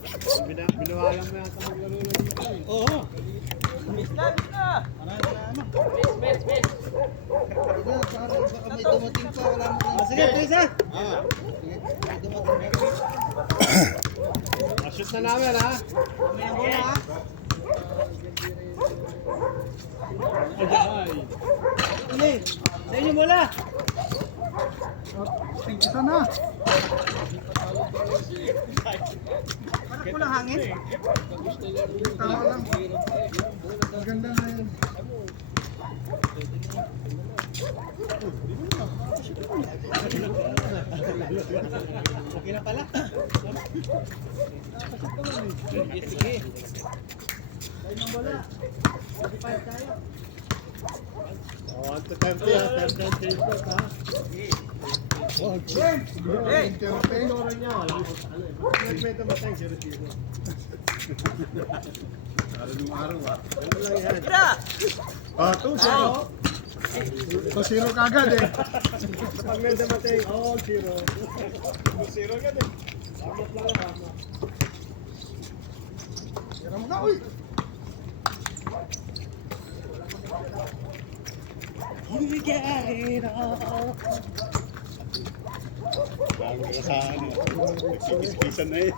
Binawalan mo yata maglaro na dito eh. Oo. Miss na. Miss. Para baka may dumating pa, wala mo lang. Sige, Tessa. May dumating pa. Shoot na namin ha. May ang bola ha. Ay. Hindi. Sa inyo bola. Tingnan na. Parang kulang hangin. Tama lang. Maganda na yun. Okay na pala. Sige. Tayo ng bola. 45 tayo. Oh, 30 ha. 30 ha. Oh, Hey! Tinora niya. Wala ko sa ano eh. Nagmeta matay, 0-0. Araw-araw ha. Ano lang yan? Oh, 2-0. 2-0 kagad eh. Pag may damatay, 0. 0 agad eh. Dapat lang ha. Hiram ka, uy! Bago ka sa ano. Nagsikisan na eh.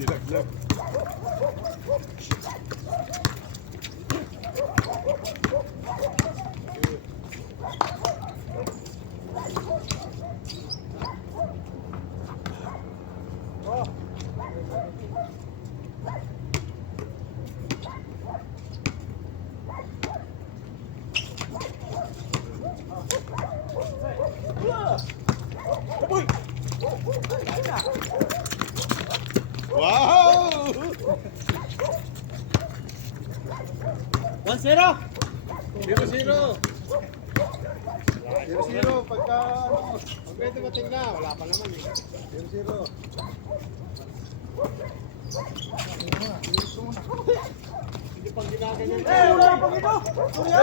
Dilaglag. Wow! 1-0! 0-0. 0-0 pagka ano, pag may dumating na, wala pa naman eh. 0-0. Hindi pang ginaganyan. Wala pang ito! Surya!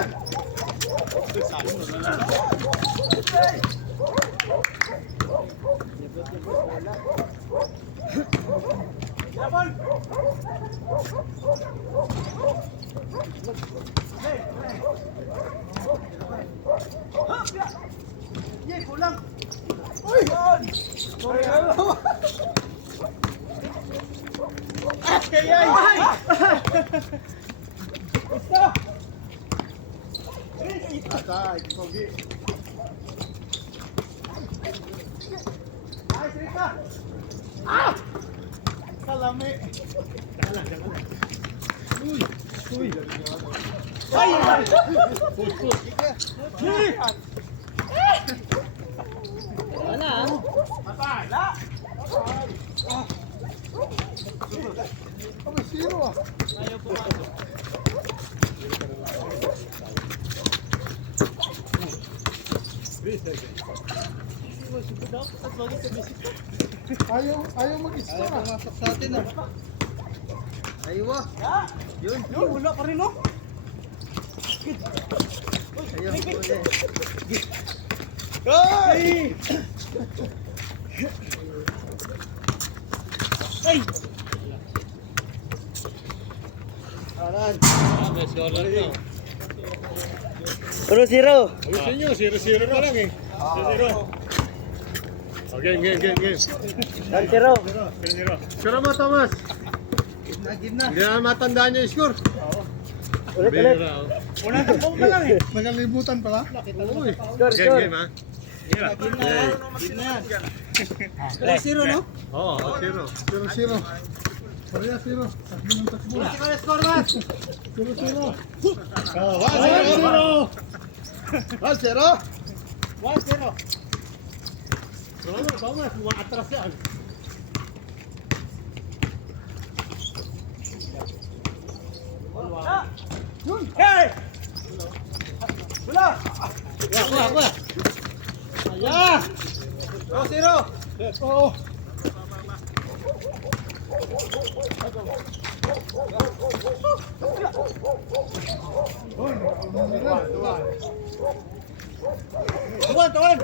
Labon! Yay, kulang! Uy! Sorry na lang! Ay! Gusto! Atay, Pogi. Ay, Rika! Ah! Kalami! Uy! Uy! Ay! Push, push. Wala ah! Patay! Wala! Ano, zero ah! Ayaw pumasok. Ayaw mag-isa. Ayaw pumasok sa atin ah. Ayaw ah. Yun, wala pa rin oh. Ayaw huli. Ay! Ay! Aran. May score lang na. 1-0. Ayusin nyo, 0-0 pa lang eh. 0-0. Okay, game. 1-0. 0-0. Sure mo, Thomas. Gimna. Hindi na matandaan niya yung score. Ulit. Unang takbo pa lang eh. Nagalibutan pala. Uy. Score. Game ha. Gimna yan. 3-0 no? Oo, 0. 0-0. Pareha 0. Takbo ng takbo. Kasi ka score mas. 0-0. 1-0. 1-0. Thomas, atras yan. Yun! Hey! Wala! Ako. Ayan! 2-0! Oo! Tuwan.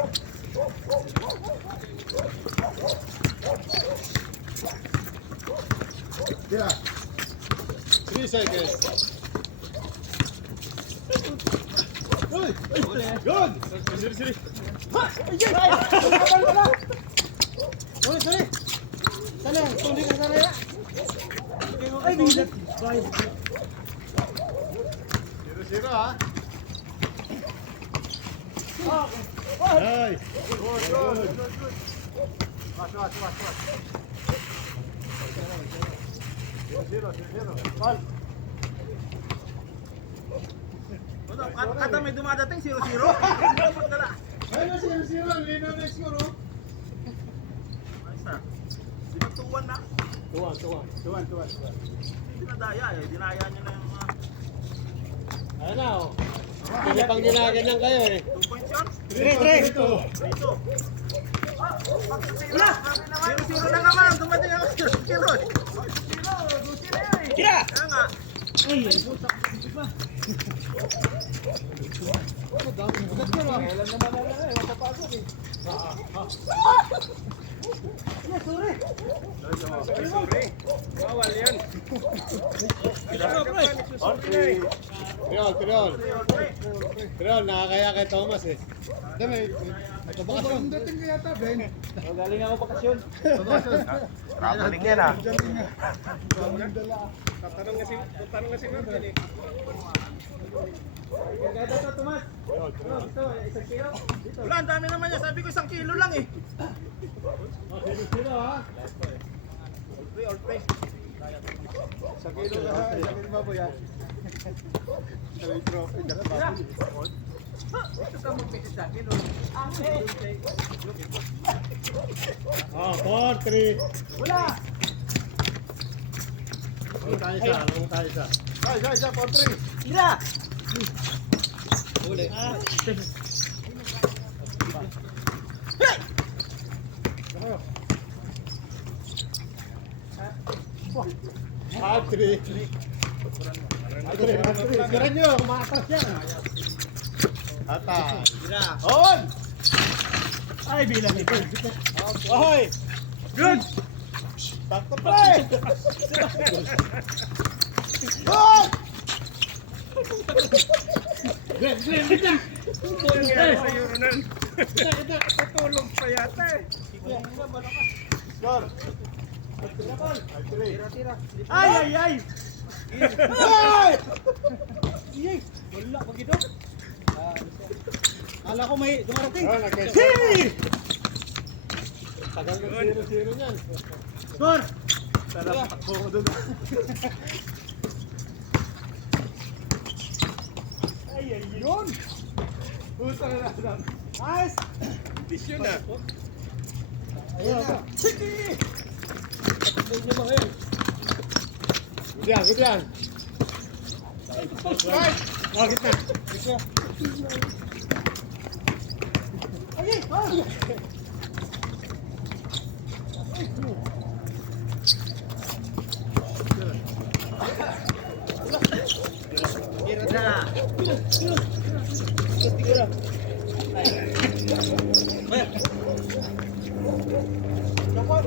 3 seconds. Yun! Siri. Sorry. Sana, tuloy ka sana. Ay, bilat. 0-0 ha. Ay! Kada may dumadating, 0-0. Ayun, 0-0. Lino na siguro. Ayos na. Dinatuwan na. Tuwan. Hindi dinadaya eh. Dinaya niya na yung mga... Ayun na oh. Pili pang ginaganyan kayo eh. 2 points yun. 3-3. Dito. Wala! 0-0 na naman. Dumating ako 0-0. Kira! Kaya nga. Bawal yan. Triol, nakakaya kay Thomas eh. May kabakasyon. Dating ko yata, Ben. Galing ako bakasyon. Traveling yan ah. Tatanong nga si Martin eh. Gada to, Tomas. Ito, 1 kilo. Wala, ang dami naman niya. Sabi ko 1 kilo lang eh. Sino ha? All three. Sa kilo na ha, sa kilo baboy ha. Sa trophy, dala baboy. Ito ka magpisit sa akin. 4-3. Wala! Ang tayo isa. Isa, 4-3. Ira! Uli. Three. Sira nyo, kumakatras yan. Atay. Ira! On! Ay, bilang ito. Ahoy! Good! Takto play! On! Glenn, bigla! Tutulog pa yata eh. Score! Tira. Ay! Ay! Wala, pag-ito. Kala ko may dumarating. Hey! Tagal ng 0-0 niyan. Score! Sarap takbo ko dun. Ay! Yun! Puta na lang. Nice! Bisyon na. Ayan na. Sige! Good yan. Right! Bakit na? Ay! Tira na. Tira. Ay. Dapat.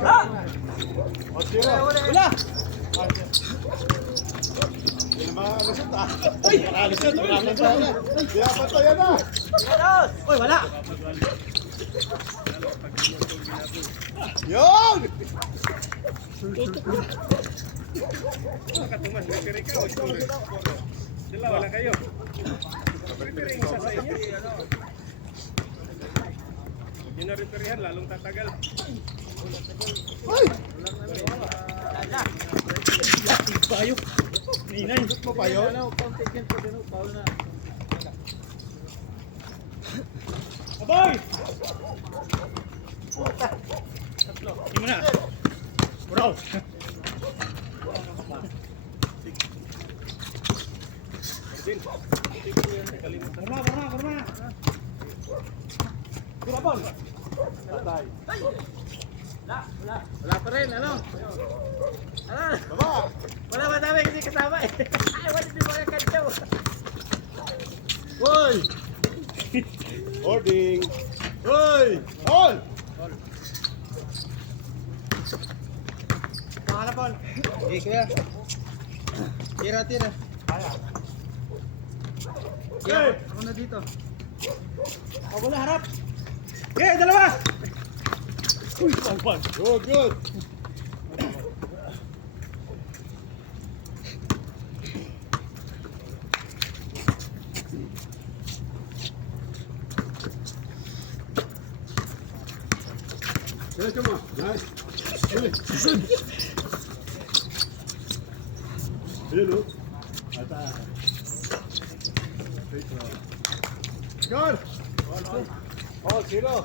Wala! Uy, wala! Yun! Dalawa lang kayo. Repairing isa sa inyo. Yun na repairingan, lalong tatagal. Bayo. Ninay. Mo pa yun? Aboy! Hindi mo na. Buraw. Karma. Patay. Wala pa rin, ano? Ano? Baba! Wala madami kasi kasama eh. Ay, wala di mga kantyaw. Hoy! Holding! Hoy! Hold! Pangalan, Paul. Okay, kuya. Tira. Tira, ako na dito. Ako na harap. Okay, dalawa! Good, good! Yes, come on. Nice. Good. Hello. Good. Oh, zero.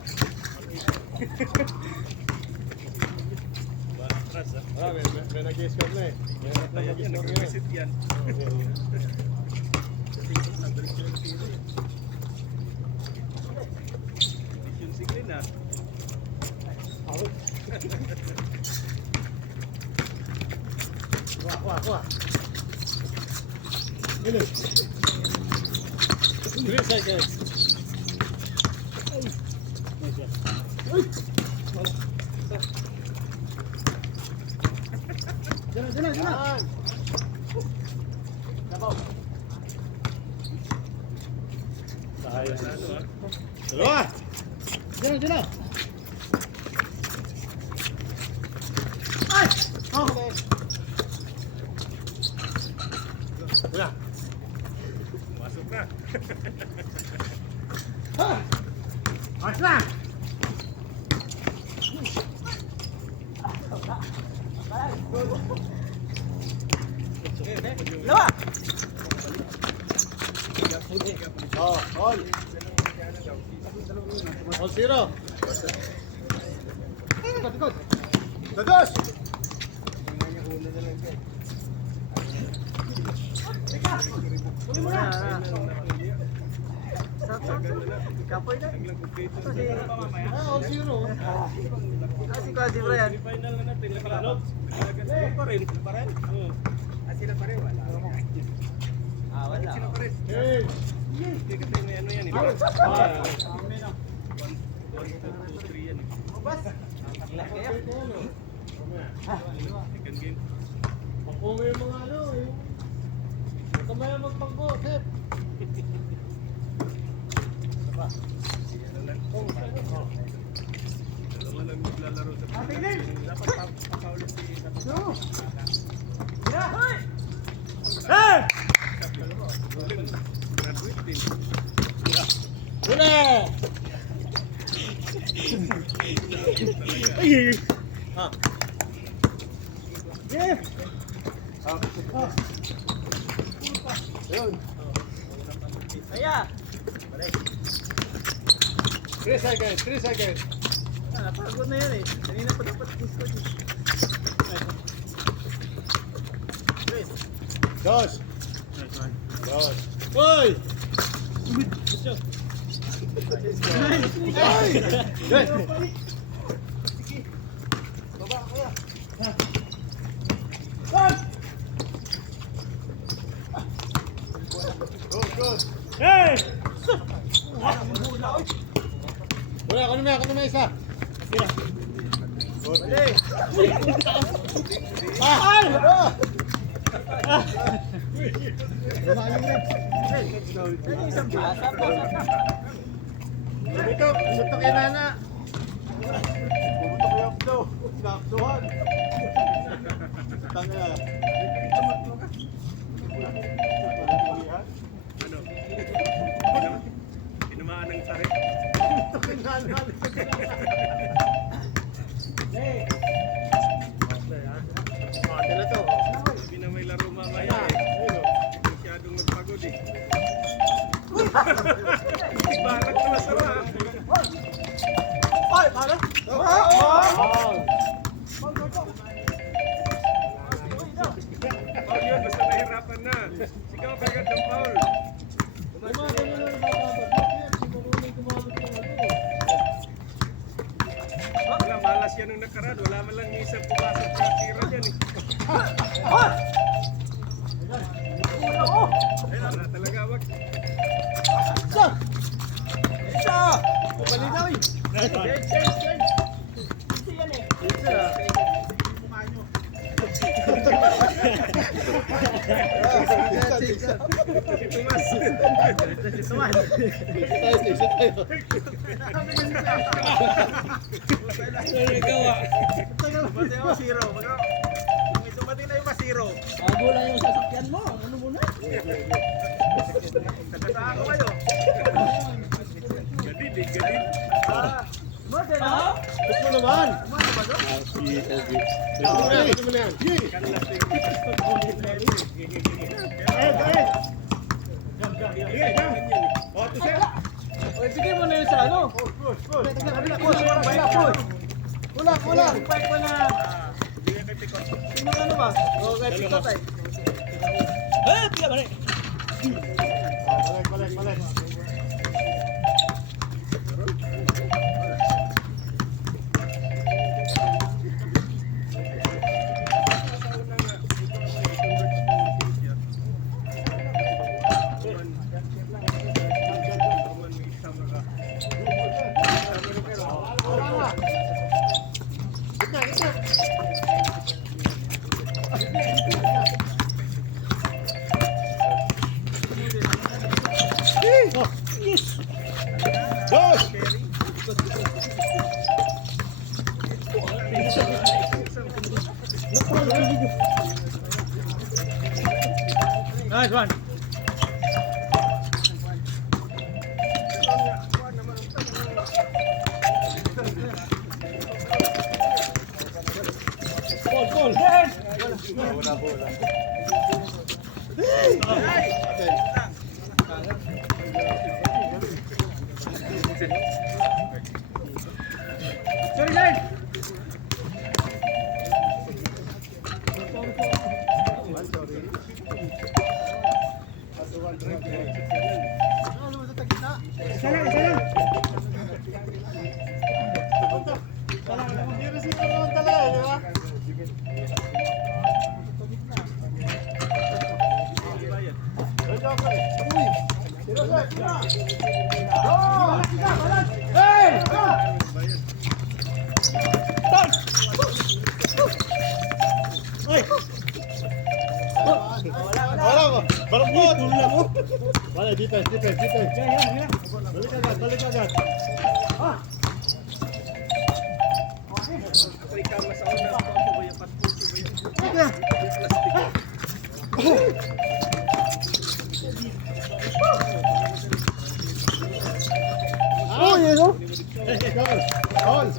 Wala, may nag-i-score na eh. May nag-i-score na eh. Kuha. Minute. 3 seconds. Diyan. Dalawa. Diyan. Ay! Okay. Wala. Masuk na. Mas na! Dalawa! Oh, all. All zero. Ikot. Dados. Tuloy mo na. Sat. Kapoy na. All zero. Si Kwasi Brian. Final na natin. Lakalot. Pa rin. Sila pa rin. Wala. Wala. Sila pa rin. Hey. Kasi may ano yan. 1, 2, 3 yan. Laki yan. Second game. Makunga yung mga ano, yung kamay ang magpanggo, Sep. Dalawa lang maglalaro sa dapat papaulit si Hey! graduate din. Una! Yeah! Yun. Kaya! 3 seconds, 3 seconds. Napagod na yan eh. Kanina pa dapat gusto niyo. Dos. Hoy! Ay! Yes. Baba, kuya. Good. Hey! Wala, ako naman isa. Bali! Ay! Isang basa pa. Butok kay Nana. Butok yung flow. Nakaksuhan. Tanga. Ano? Pinumaan ng tarik. Butok kay Nana. Ate na to. Sabi na may laro mamaya eh. Masyadong magpagod eh. Balak na masama. Ay, para! isa pumasok sa tira dyan eh. Ayun na talaga wag. Palinaw eh. Dumating ako zero. May dumating na yung masiro. Bago lang yung sasakyan mo. Ano muna? Tagasaan ko kayo. Gadid. Model ha? Gusto mo naman. Gusto mo na yan. O, ibigay mo na yun sa ano? Kulang. Bike mo na. Sino ano ba? O, kaya tikot tayo. Balik. Nice one. Sorry, Jen. Wala, dito. Balik agad. Ako ikama sa una. Ako ba yung patpuso ba yun? Oh, yun o. All.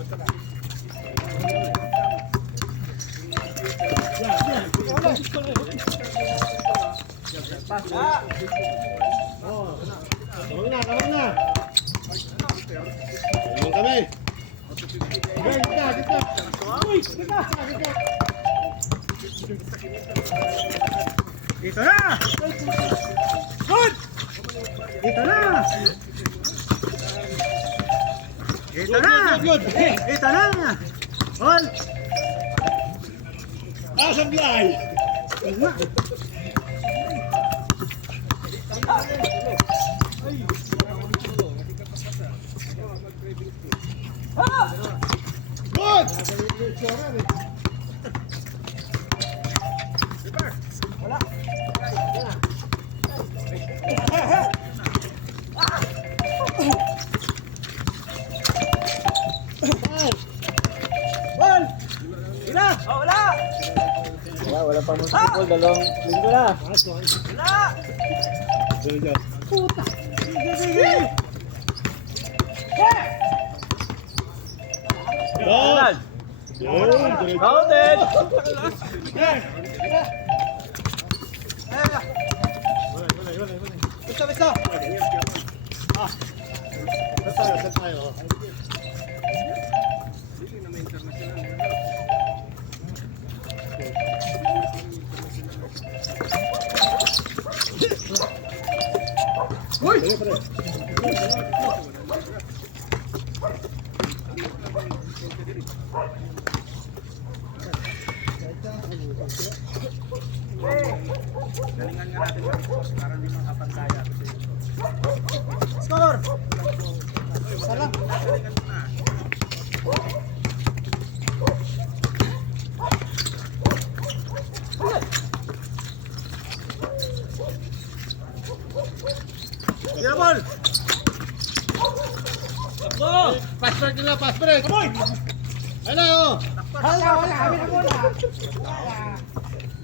Tawag na. Tulong kami. Dito. Uy, dito. Dito na! Good! Dito na! Dito na! Good. Dito na! All! Sablay. Good. All! Ila! Oh, wala! Wala pang multiple, dalawang linggo na. Wala! Sige. Sige! Yun! Yun! Counted! Basta! Saan tayo? Galingan nga natin mag-post para hindi makapantaya. Score! Salang. Galingan mo na. Tira ball! Go! Pass break nila, pass break! Kamoy! Ayun na, oh! Wala, kami na muna.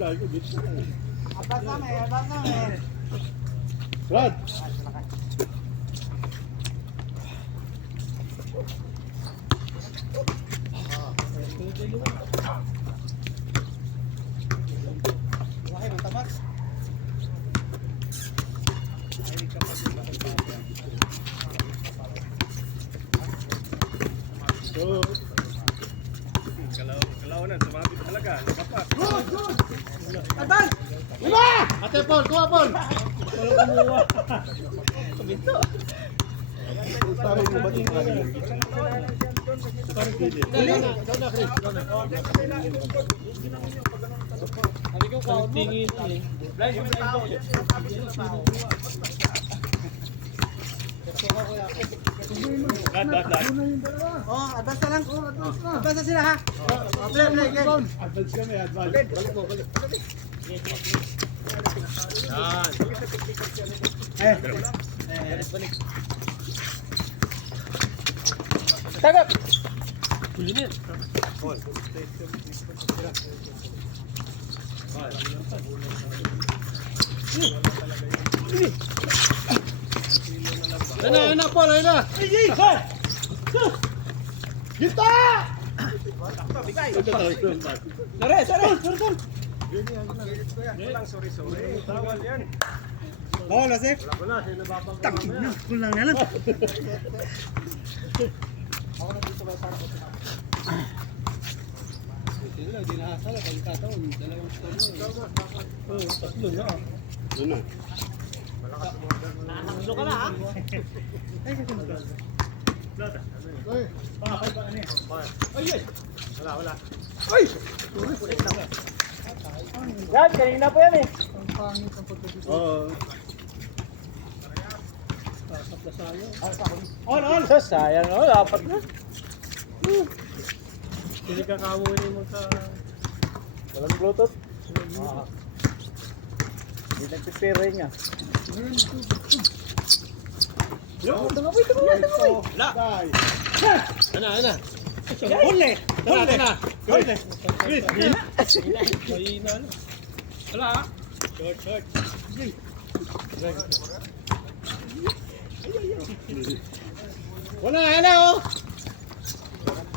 Dahil ko, bitch na. Abas namin. Brad! Laki ng tamak. So, Kalaw na, sumabit talaga. Nakapak. Advance! lima! Ate Paul, kuha Paul! Parang mo ba ito sa kanila? Parang pwede. Ikaw na, Chris. Ikaw na. Tingin eh. Blind yung tao. Dad. Oh, advance na lang. Advance na sila ha. Play. Advance kami, advance. Balik mo, balik. Tagap! Ayun na, Paul, ayun na! Gita! Sare! Tawal yan. Oh, Lasik. Wala, sila nababang Tangin na. Kulang na lang. Sila, di nakasala. Pagkataon, dalawang score na. Oo, tatlo na. Doon na. Nakakaslo ka na ha? Ay! Wala. Yan, kanina po yan eh. Oo. On! So, sayang no, dapat na. Hindi ka kamunin mo sa... Walang bluetooth. Hindi nagpipira niya. Tumaboy. Dai! Ana. Huli! Mahina na. Wala ha? Short. Wala, oh!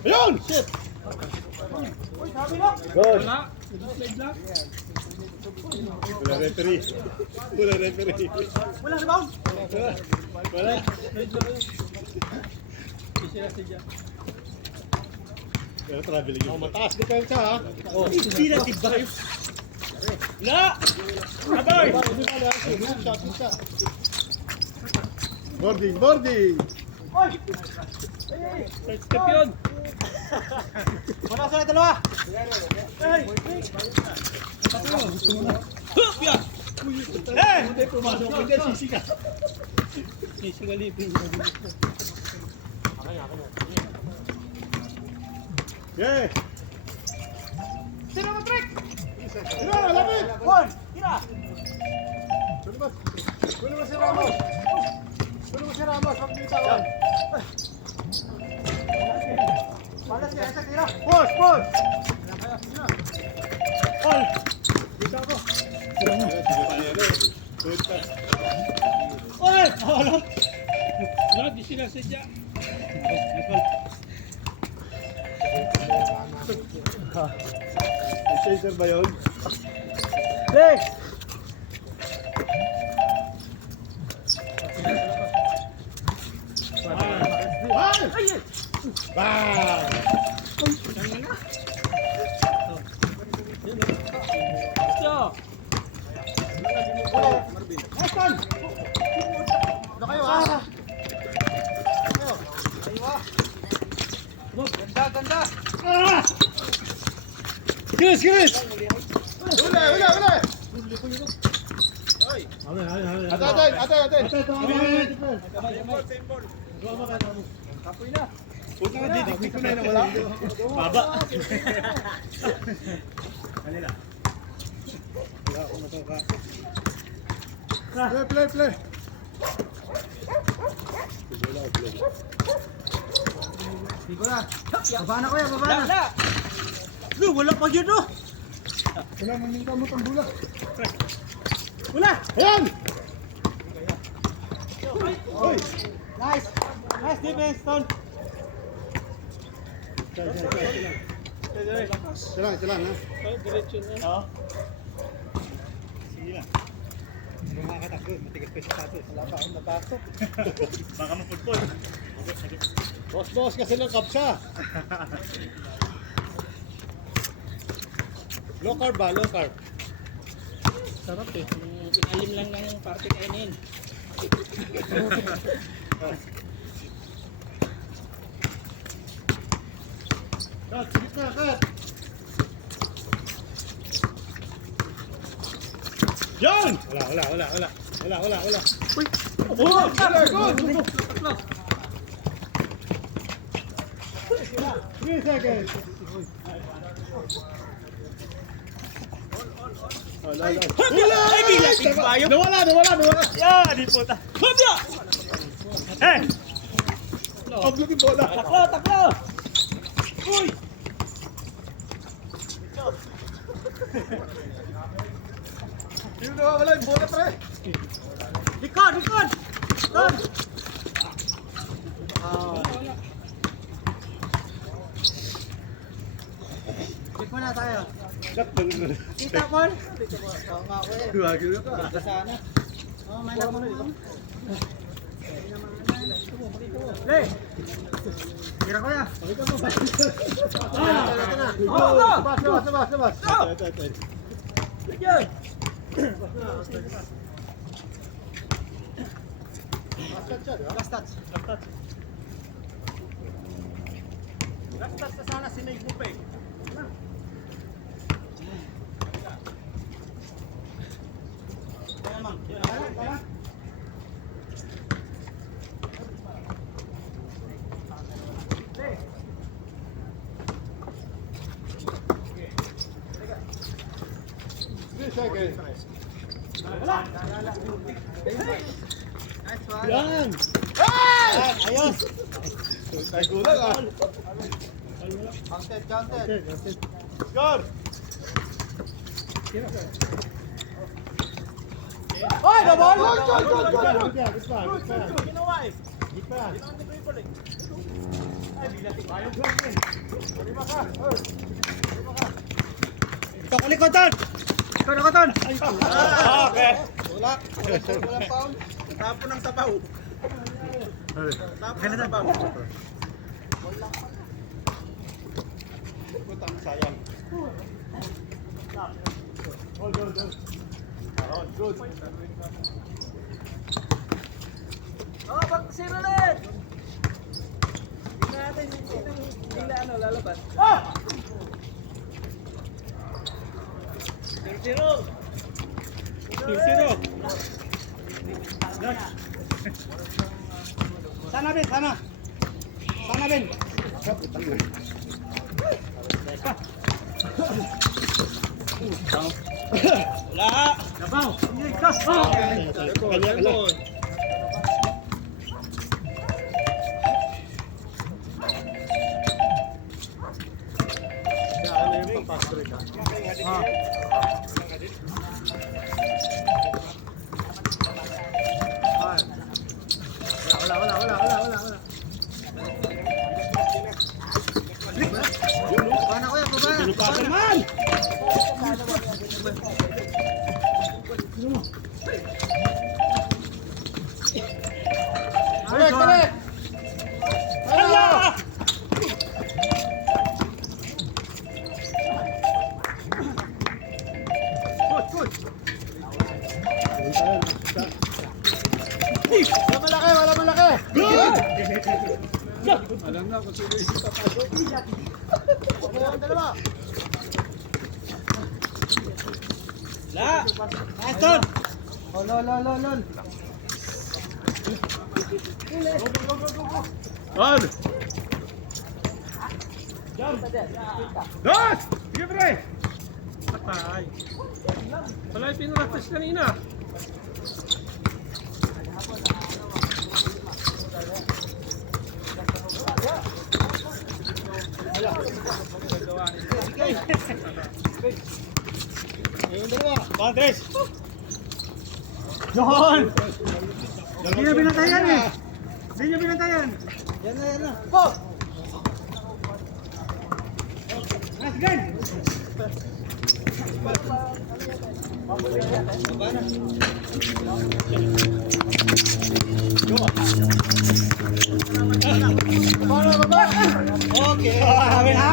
Ayun! Shit! Good. Wala referee. Walang rebound. Wala. Pero traveling yun. Mataas di kayo siya ha? Hindi na tiba. La! Agoy! Boarding! Step yun! Wala sa dalawa. Hindi pumasok. Hindi sisika. Sisingalipin. Yeah! Sino mo trick? Tira! Lapit! One! Tira! Kunin mo si Ramos! Huwag dito ako. Balas niya, isa tira. Pause! Paul! Dito ako. Oy! La, di sinasadya. Chaser ba yun? Play! Bang! Ano kayo ha? Ganda! Kiris! Uli! Toy. Ate. Same ball. Kapoy na. Puta ka, didikdik ko na yun, wala? Baba. Kanila. Wala akong matapasok. Play. Hindi ko na. Baba na kuya, baba na. Lu, wala pa yun, no? Wala, maminta mo itong bula. Wala. Ayan! Hoy! Nice. Nice defense, Ton. Sila, ha? Diretso na. Oo. Sige lang. Kung makakatakbo, matigas pa siya satos. Wala pa akong napasok. Baka maputpol. Boss kasi ng kapsa. Low carb ba? Low carb. Sarap eh. Inalim lang ng parte kainin. Cut, sige na, cut. Yan! Wala. Uy! Oh! Good! 3 seconds. Wala! Ay, bigla, tigbayo. Nawala! Yan, di puta. Hopya! Eh! Oblong yung bola. Taklo! Uy! Yung nawawala yung bola, pre. Likod! Ton. Check mo na tayo. Kita, Paul. Oo nga, kuya. Duwagin ka. Basta sana. Oo, manap mo na, di ba? Le! Tira ko ya. Sabas. Last touch. Gastas na sana si May Bupe. Kaya, ma'am. Tara. Nice one. Yan! Ayos. Ay, kulang ah. Counted. Score! Oy, the ball! Ginawa eh. Gitpa. Ginawa ni Dribble eh. Ay, bigla tigbayo lang eh. Lima ka. Ito ko likotan. Ton. Okay. Walang foul. Tapo ng sabaw. Tapo ng sabaw. Putang sayang. Hold. Good. Oh, pag-zero ulit. Tingnan natin yung lalabas. Zero. Sana, Ben. Sana, Ben. Putang na. Wala. Nabaw. Kanya ka lang. Wala. Bana ko yan, baba. Lupakan man! Correct! Hala! Wala malaki! Good! Alam na kung sino yung papasok. Dalawa. La! Nice, Ton. Oh, lol. On! Dos! Sige, pre! Patay. Wala yung pinuratas kanina. Yung dalawa. Andres! Yon! Hindi niya binantayan eh. Hindi niya binantayan. Yan na. Po! Nice gun! Okay. Amin ha?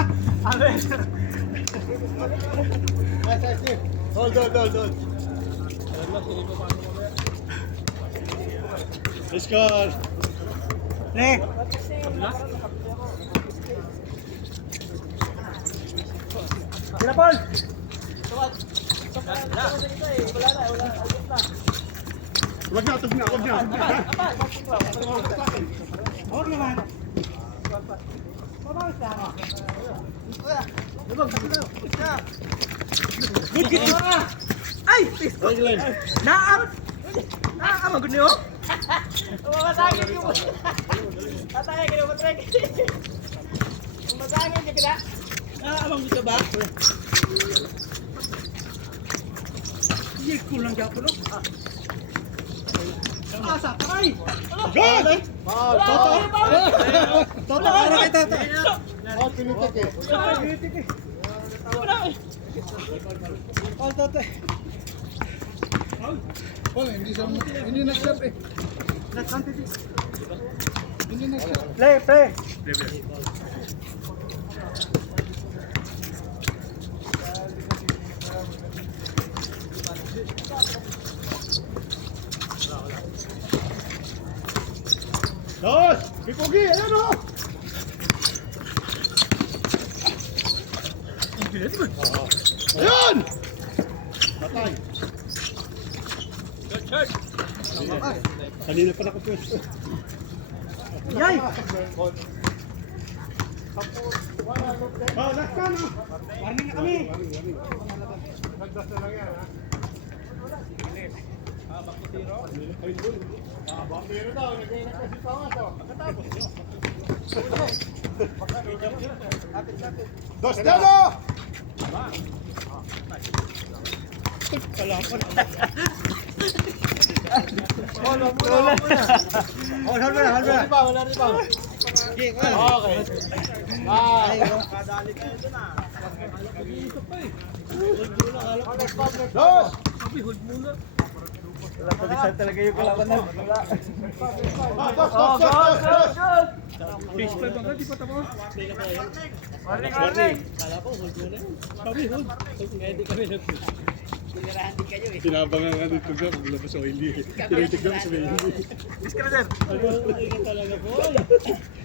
Amin. Nice. Hold. Score! Ne. Sila Paul. Wag na. Huwag naman. Ay! Naam! Naam ang niyo. Masakit yung Atay ka naman, Trek. Masakit ka na. Naam ang gusto ba? Hindi ko lang dapat no. Asa, takay! Good! Toto, para kay Toto. Pinitik eh. Paul, Toto. Paul, hindi nag-shot eh. Hindi nag-shot. Play. Dos! Pipogi! Ayan o! Ayan! Patay. Kanina pa nakapwesto. Yay! Oh, last ka na! Warning na kami. Nagdas na lang yan ha? Bakiro daw, nagkainan kasi pangas o. Dos dalo! Hold na. Wala riba. Okay. Kadali kayo dun ah. Dos! Sabi, hold muna. Wala pa talaga yung kalaban na. Dos! Fish fly bangga, di pa tapos. Warning. Sabi, hold. Hindi kami nag-fish. Pinirahan din kayo eh. Sinabangan nga dito ka, maglabas o hindi. Tinitignan sa may hindi. Miss ka na sir.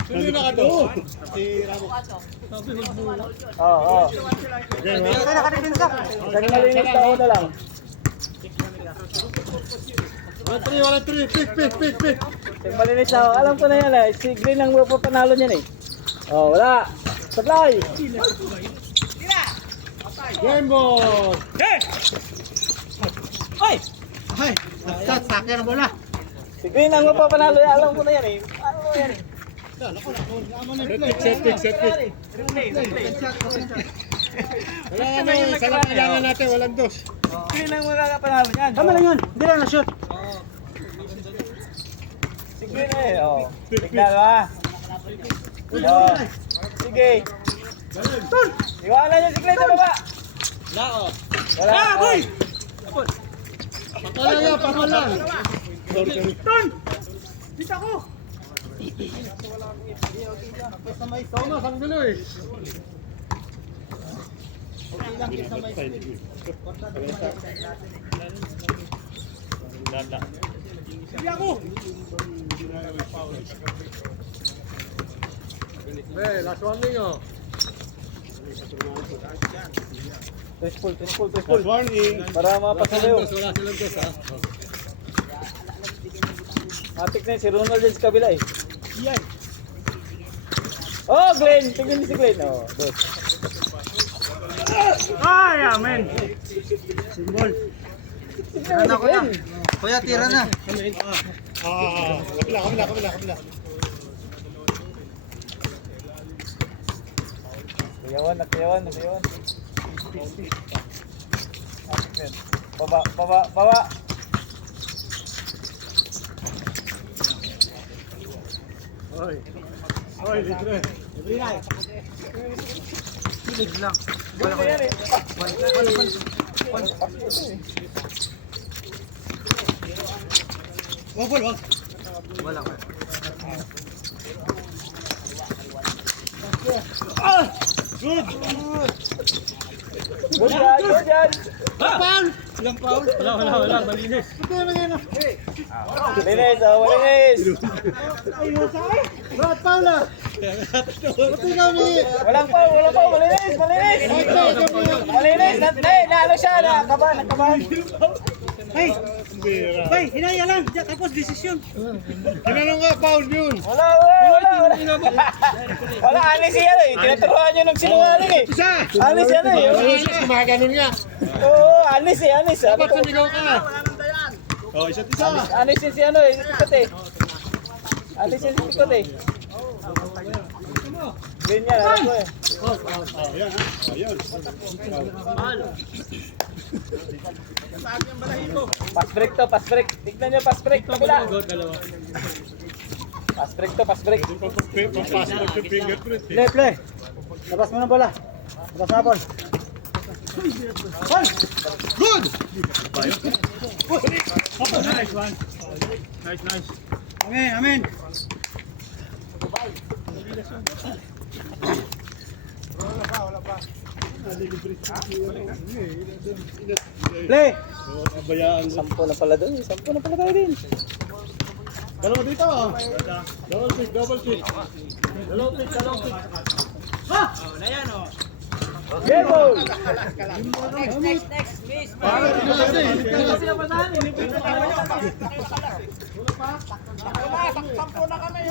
Hindi na ka doon. Si Ramo. Sabi, hold muna. Oo. Okay, Ito nakatingin sa. Saan malinis tao na lang? 1-3. Pick. Saan malinis tao? Alam ko na yan eh. Si Green ang mapapanalo niyan eh. Oh, wala. Supply! Game ball! Ay! Sakya na bola. Si Green ang mapapanalo yan. Alam ko na yan eh. Alam ko yan eh. Set pick. Wala na, sa lang kailangan natin, walang dos. Green ang mapapanalo yan. Tama lang yun. Hindi lang na-shoot. Si Green eh. Oh. Tignan mo ah. Oh. Sige. Iwanan niyo si Green sa baba. Wala. boy! Pakalang. Ton! Dito ako! Thomas, ang gulo eh. Hindi ako! Last warning oh. Test pull. Last warning. Para mapasalayo. Wala silang dos ha. Matik na yun, si Ronald din sa kabila eh. Yan. Oh, Glenn! Tingnan niyo si Glenn. Oh, good. Ay, amen. Simbol. Tingnan niyo si Kuya. Glenn. Kuya, tira na. Kabila. Kuyawan. Baba. Oy, libre. Kilig lang. Wala ko yan eh. Wala ka. Good yan. Wala, malinis. Malinis, oh, malinis. Brad Paula. Walang pa, malinis. Malinis, naano siya, nakabahan. Bay, hinaya lang. Tapos desisyon. Tinanong nga, foul yun. Wala. Wala, alis yan eh. Tinuturuan nyo ng sinungaling eh. Isa! Alis yan eh. Gumaganon nga. Oo, alis. Sabi Dapat ko, sumigaw ka. Oh, isa't isa. alis yun si ano eh, sikot eh. Alis yun si sikot eh. Ganyan, alam ko eh. Oh, yan ha. Oh, yun. Pass break. Tignan nyo, pass break. Kabila. Pass break. Pampasok yung fingerprint. Play. Labas mo na bola. Labas na ball. Good! Nice. Amen. Play. Abayaan. 10 na pala doon. 10 na pala tayo din. Dalawa dito ah. Double kick. Go! Next. Miss. Sampo na kami.